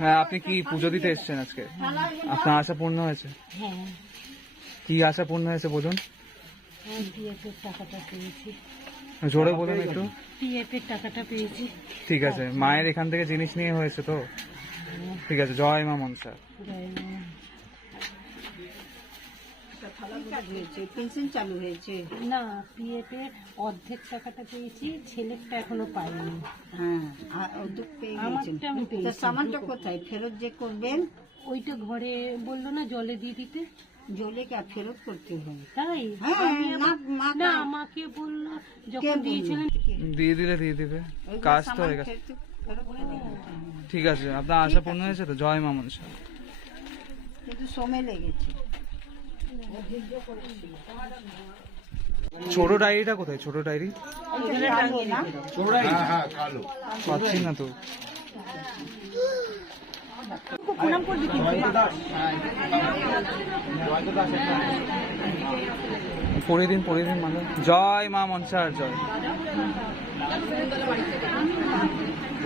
হ্যাঁ আপনি কি পুজো দিতে এসেছেন আজকে? আপনার আশা পূর্ণ হয়েছে? হ্যাঁ কি আশা পূর্ণ হয়েছে বলুন? জোরে বলুন একটু। ঠিক আছে, মায়ের এখান থেকে জিনিস নিয়ে হয়েছে তো? ঠিক আছে, জয় মা মনসা। হয়েছে পেনশন চালু হয়েছে। না পিএফের অর্ধেক টাকাটা পেয়েছি ছেলেরটা এখনও পাইনি। হ্যাঁ আর অর্ধেক পেয়ে আমি তা সামানটা কোথায়? ফেরত যে করবেন? ওইটা ঘরে বলল না জলে দিয়ে দিতে? জলে কে ফেরত করতে হবে তাই? হ্যাঁ, না, আমাকে বলল যখন দিয়েছিলেন দিয়ে দিলে দিয়ে দিবে কাজ তো হয়ে গেছে। ঠিক আছে আপনার আশা পূর্ণ হয়েছে তো? জয় মা মনসা। কিন্তু সময় লেগেছে। ছোট ডায়েরিটা কোথায়? ছোট ডায়েরি? কালো। না পাচ্ছি না তো। পরে দিন পরে দিন মানে। জয় মা মনসার জয়।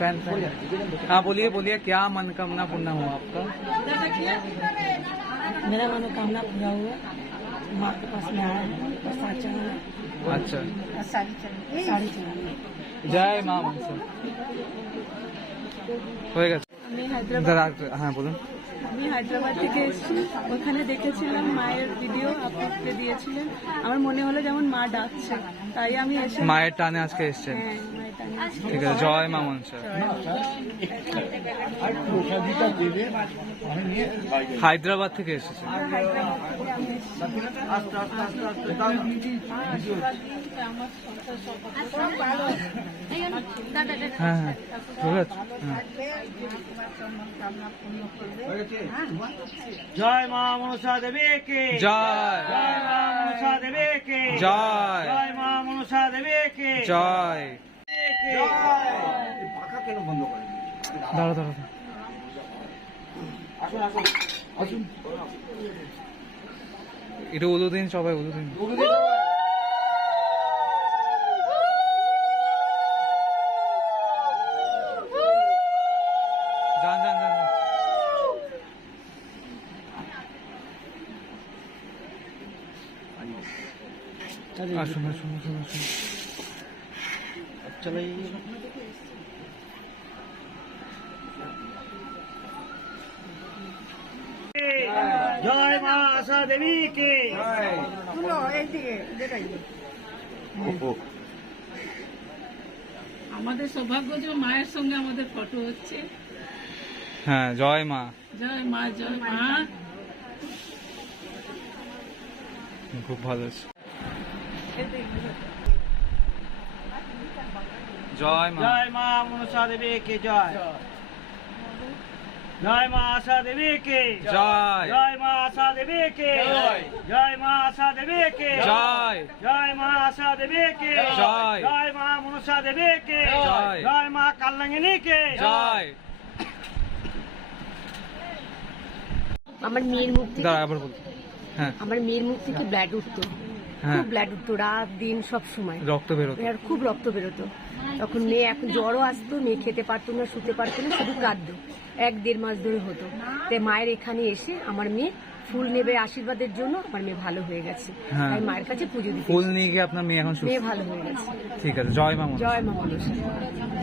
फ़ैन फ़ैन हाँ बोलिए बोलिए क्या मनोकामना पूर्ण हुआ आपका? मेरा मनोकामना पूरा हुआ। माँ के पास में आया चला अच्छा। साड़ी चला। जय माँ मनसा। होएगा। हाँ बोलो। আমি হায়দ্রাবাদ থেকে এসেছি। ওখানে দেখেছিলাম মায়ের ভিডিও আপনাকে দিয়েছিলেন। আমার মনে হলো যেমন মা ডাকছে তাই আমি এসে মায়ের টানে আজকে এসছেন। হ্যাঁ। ঠিক আছে জয় মা মনসা। হায়দ্রাবাদ থেকে এসেছে। হ্যাঁ হ্যাঁ হ্যাঁ জয় মা মনসা দেবী কে? জয়। জয় মা মনসা দেবী কে? জয়। জয় মা মনসা দেবী কে? জয়। কে দাঁড়া দাঁড়া এটা উদু দিন সবাই উদু দিন যান যান। আসুন আসুন আসুন আসুন। জয় আশা দেবী কে? আমাদের সৌভাগ্য যে মায়ের সঙ্গে আমাদের ফটো হচ্ছে। হ্যাঁ জয় মা। জয় মা জয় মা। খুব ভালো আছে জয় মা। জয় মা মনসা দেবী কে জয়। জয় মা আশা দেবী কে জয়। জয় মা আশা দেবী কে জয় মা আশা দেবী কে জয়। জয় মা আশা দেবী কে জয়। জয় মা মনসা দেবী কে জয়। জয় মা কাল্লাঙ্গিনী কে জয়। আমার মেয়ের মুখ থেকে দাঁড়া আবার বল। হ্যাঁ। আমার মেয়ের মুখ থেকে ব্লাড উঠতো। হ্যাঁ। খুব ব্লাড উঠতো রাত দিন সব সময়। রক্ত বেরোতো। আর খুব রক্ত বেরোতো। তখন মেয়ে এখন জ্বরও আসতো মেয়ে খেতে পারতো না শুতে পারতো না শুধু কাঁদতো। এক দেড় মাস ধরে হতো। তাই মায়ের এখানে এসে আমার মেয়ে ফুল নেবে আশীর্বাদের জন্য আমার মেয়ে ভালো হয়ে গেছে। হ্যাঁ। তাই মায়ের কাছে পুজো দিতে ফুল নিয়ে গিয়ে আপনার মেয়ে এখন সুস্থ। মেয়ে ভালো হয়ে গেছে। ঠিক আছে জয় মা। জয় মা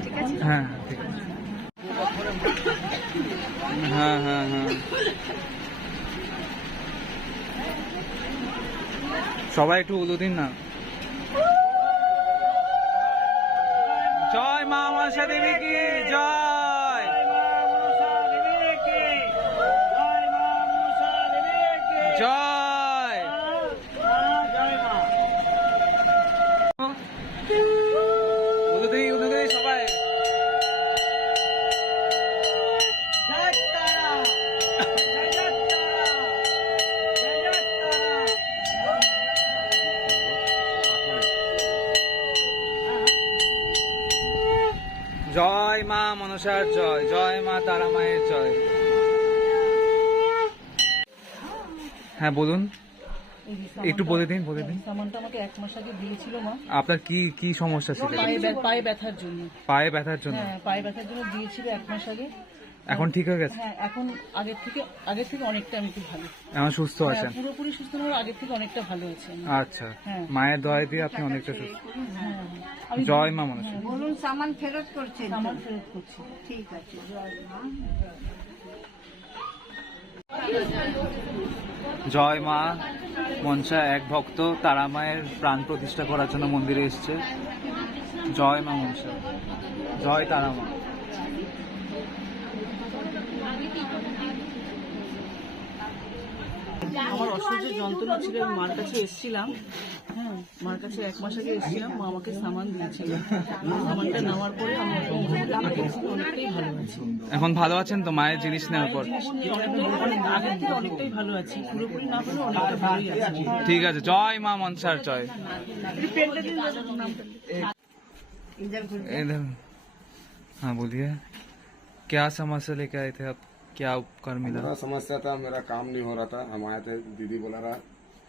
ঠিক আছে? হ্যাঁ হ্যাঁ, ঠিক আছে। হ্যাঁ হ্যাঁ হ্যাঁ। সবাই একটু উলু দিন না। জয় মা মনসা দেবী কি? মনসার জয় জয় মা তারা মায়ের জয়। হ্যাঁ বলুন। একটু বলে দিন বলে দিন। সামানটা আমাকে এক মাস আগে দিয়েছিল মা। আপনার কি কি সমস্যা ছিল? পায়ে পায়ে ব্যথার জন্য। পায়ে ব্যথার জন্য? হ্যাঁ পায়ে ব্যথার জন্য দিয়েছিল এক মাস আগে। এখন ঠিক হয়ে গেছে? হ্যাঁ এখন আগের থেকে আগের থেকে অনেকটা আমি একটু ভালো। এখন সুস্থ হ্যাঁ, আছেন? পুরোপুরি সুস্থ নয় আগের থেকে অনেকটা ভালো আছি আচ্ছা। হ্যাঁ। মায়ের দয়া দিয়ে আপনি অনেকটা সুস্থ। জয় মা মনসা বলুন। সামান ফেরত করছেন সামান ফেরত করছি। ঠিক আছে জয় মা। জয় মা মনসা এক ভক্ত তারা মায়ের প্রাণ প্রতিষ্ঠা করার জন্য মন্দিরে এসেছে। জয় মা মনসা। জয় তারা মা। আমার অসহ্য যন্ত্রণা ছিল আমি মার কাছে এসেছিলাম হ্যাঁ মার কাছে এক মাস আগে এসেছিলাম মা আমাকে সামান দিয়েছিল সামানটা নেওয়ার পরে আমি এখন আগের থেকে অনেকটাই ভালো আছি এখন ভালো আছেন তো মায়ের জিনিস নেওয়ার পর অনেক আগের থেকে অনেকটাই ভালো আছি পুরোপুরি না হলেও অনেকটা ভালোই আছি ঠিক আছে জয় মা মনসার জয় इधर हाँ बोलिए क्या समस्या लेके आए थे आप क्या उपकार मिला? मेरा समस्या था मेरा काम नहीं हो रहा था। हम आए थे दीदी बोला रहा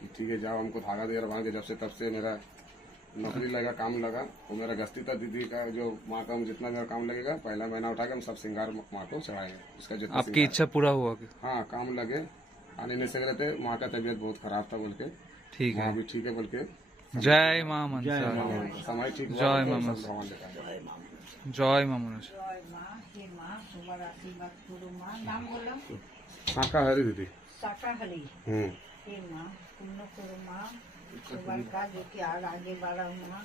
कि ठीक है जाओ हमको धागा दे रहा वहाँ के जब से तब से मेरा नौकरी लगा काम लगा। वो मेरा गस्ती था दीदी का जो माँ का जितना मेरा काम लगेगा पहला महीना उठा के हम सब श्रृंगार माँ को चढ़ाएँगे। उसका जितना आपकी इच्छा पूरा हुआ हाँ काम लगे। आने नहीं सक रहे थे माँ का तबीयत बहुत खराब था बोल के। ठीक है। माँ भी ठीक है बोल के। जय माँ समय ठीक हुआ जय तो माँ তোমার আশীর্বাদ করো মা নাম বলো শাকাহারি দিদি শাকাহারি হুম মা পূর্ণ করো মা তোমার কাজ আর আগে বাড়াও মা